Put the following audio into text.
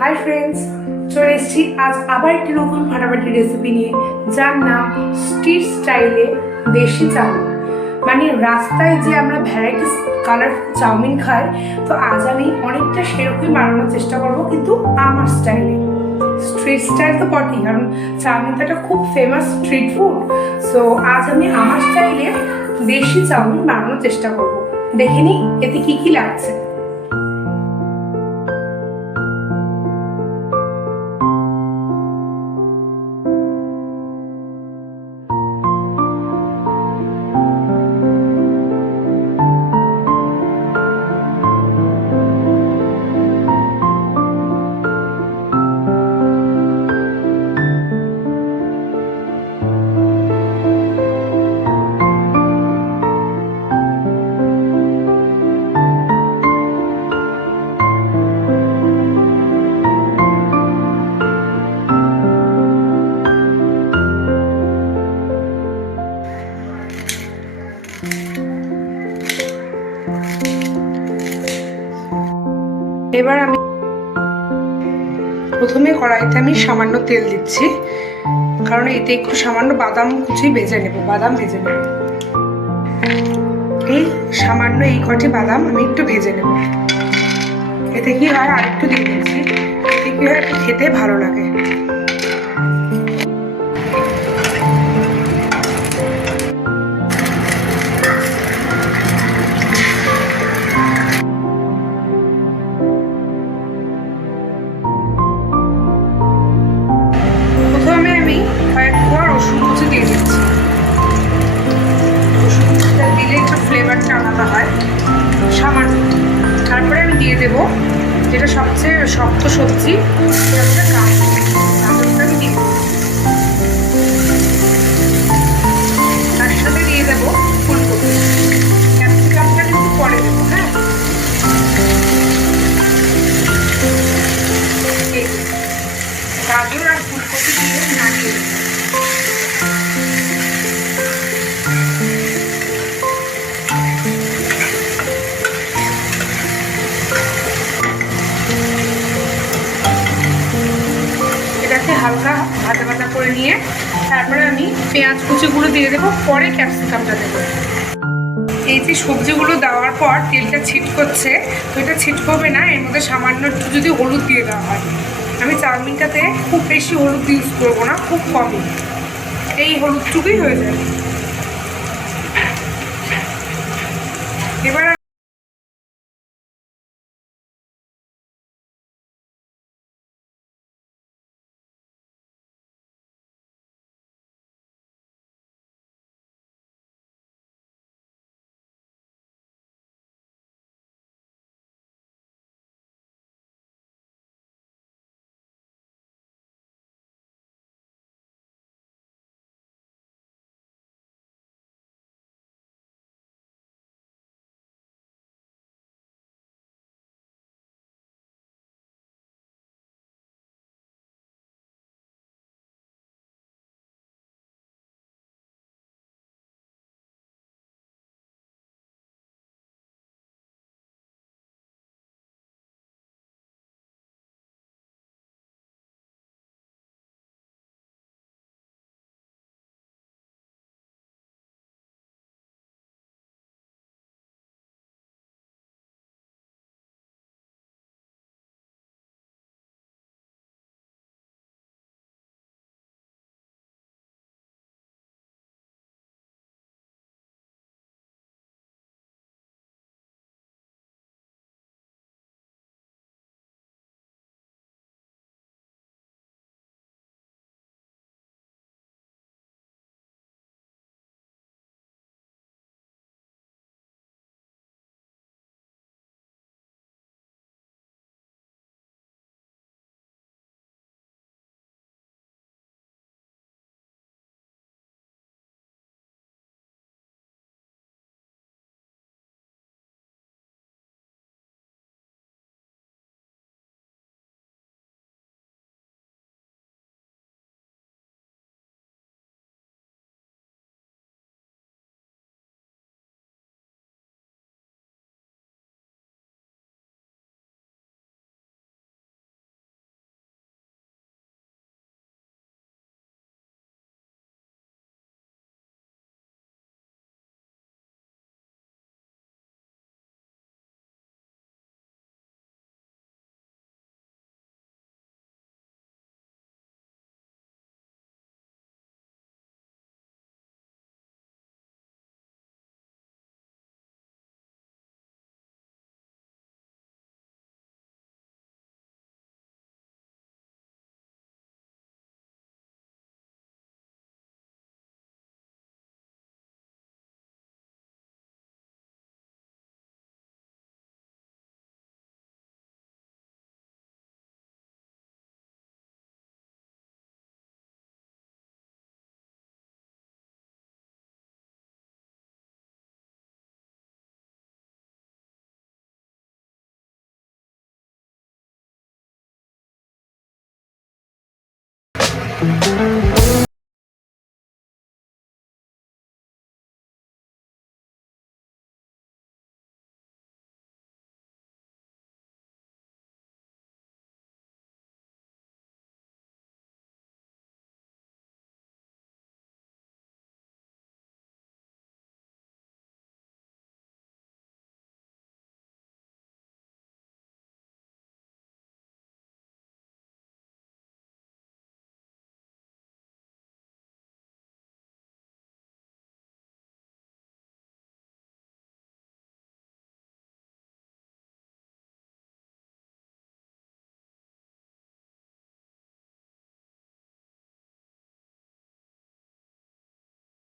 Hi friends, চলে এসেছি আজ আবার একটি নতুন ফাটাফাটি রেসিপি নিয়ে, যার নাম স্ট্রিট স্টাইলে দেশি চাউমিন। মানে রাস্তায় যে আমরা ভ্যারাইটিস কালারফুল চাউমিন খাই, তো আজ আমি অনেকটা সেরকমই বানানোর চেষ্টা করব, কিন্তু আমার স্টাইলে। স্ট্রিট স্টাইল তো বটেই, কারণ চাউমিনটা একটা খুব ফেমাস স্ট্রিট ফুড। সো আজ আমি আমার স্টাইলে দেশি চাউমিন বানানোর চেষ্টা করব। দেখে নিই এতে কি কি লাগছে। এবার আমি প্রথমে কড়াইতে আমি সামান্য তেল দিচ্ছি, কারণ এতে একটু সামান্য বাদাম কুচি ভেজে নেব। এই সামান্য এই কটি বাদাম আমি একটু ভেজে নেব। এতে কি হয়, আর একটু দিয়ে দিচ্ছি, এতে কি হয়, একটু খেতে ভালো লাগে। প্রথমে আমি কয়েক কোয়া রসুন কুচি দিয়ে দিচ্ছি। রসুন কুচিটা দিলে একটু ফ্লেভারটা আলাদা হয়, সামান্য। তারপরে আমি দিয়ে দেবো যেটা সবচেয়ে শক্ত সবজি, সেটা হচ্ছে গাজরটা আমি দিয়ে দেবো। তার সাথে দিয়ে দেবো ফুলকপি। ক্যাপসিকামটা কিন্তু পরে দেবো। হ্যাঁ, গাজর আর ফুলকপি দিয়ে নাড়িয়ে দেবো। এটাকে হালকা ভাজা ভাজা করে নিয়ে তারপরে আমি পেঁয়াজ কুচিগুলো দিয়ে দেবো, পরে ক্যাপসিকামটা দেবো। এই যে সবজিগুলো দেওয়ার পর তেলটা ছিটকোচ্ছে, তো এটা ছিটকোবে না, এর মধ্যে সামান্য একটু যদি হলুদ দিয়ে দেওয়া হয়। আমি চাউমিনটাতে খুব বেশি হলুদ ইউজ করবো না, খুব কমই, এই হলুদটুকুই হয়ে যাবে। এবার